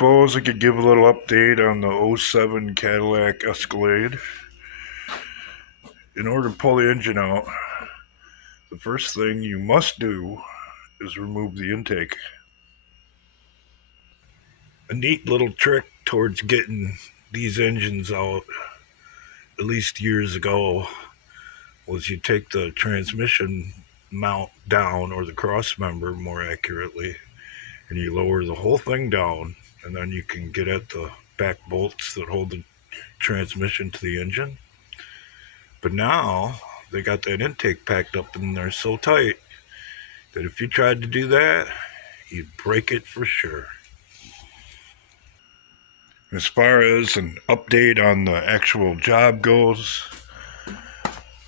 suppose I could give a little update on the '07 Cadillac Escalade. In order to pull the engine out, the first thing you must do is remove the intake. A neat little trick towards getting these engines out, at least years ago, was you take the transmission mount down, or the cross member more accurately, and you lower the whole thing down, and then you can get at the back bolts that hold the transmission to the engine. But now they got that intake packed up in there so tight that if you tried to do that, you'd break it for sure. As far as an update on the actual job goes,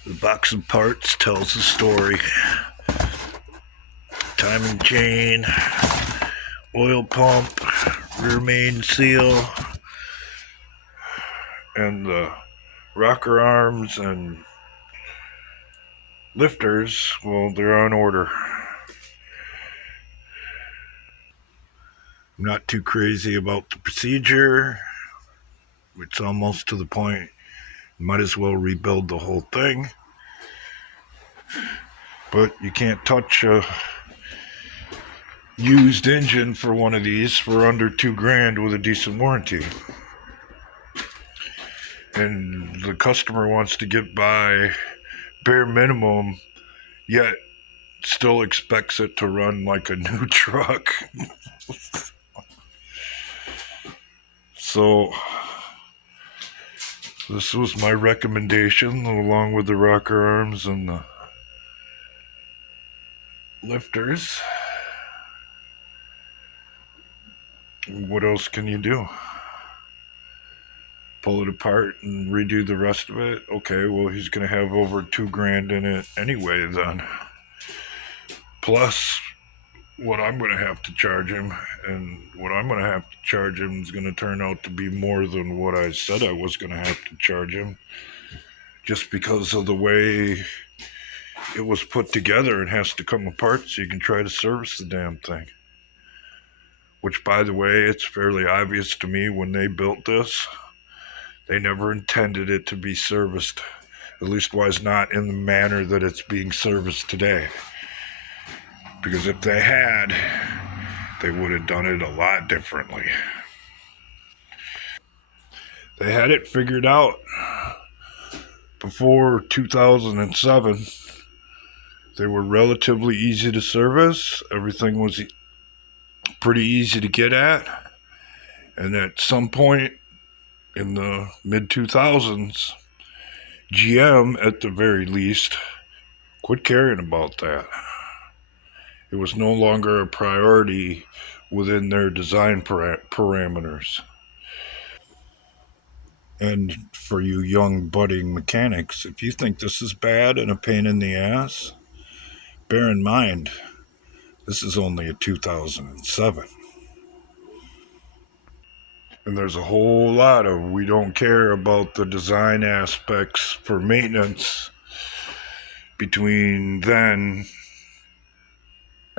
the box of parts tells the story. Timing chain, oil pump, rear main seal, and the rocker arms and lifters, well, they're on order. I'm not too crazy about the procedure. It's almost to the point, might as well rebuild the whole thing. But you can't touch a used engine for one of these for under $2,000 with a decent warranty. And the customer wants to get by bare minimum, yet still expects it to run like a new truck. So this was my recommendation, along with the rocker arms and the lifters. What else can you do? Pull it apart and redo the rest of it? Okay, well, he's going to have over $2,000 in it anyway then. Plus what I'm going to have to charge him, and what I'm going to have to charge him is going to turn out to be more than what I said I was going to have to charge him, just because of the way it was put together. It has to come apart so you can try to service the damn thing. Which, by the way, it's fairly obvious to me when they built this, they never intended it to be serviced, at least was not in the manner that it's being serviced today. Because if they had, they would have done it a lot differently. They had it figured out before 2007. They were relatively easy to service. Everything was pretty easy to get at. And at some point in the mid-2000s, GM, at the very least, quit caring about that. It was no longer a priority within their design parameters. And for you young budding mechanics, if you think this is bad and a pain in the ass, bear in mind, this is only a 2007. And there's a whole lot of we don't care about the design aspects for maintenance between then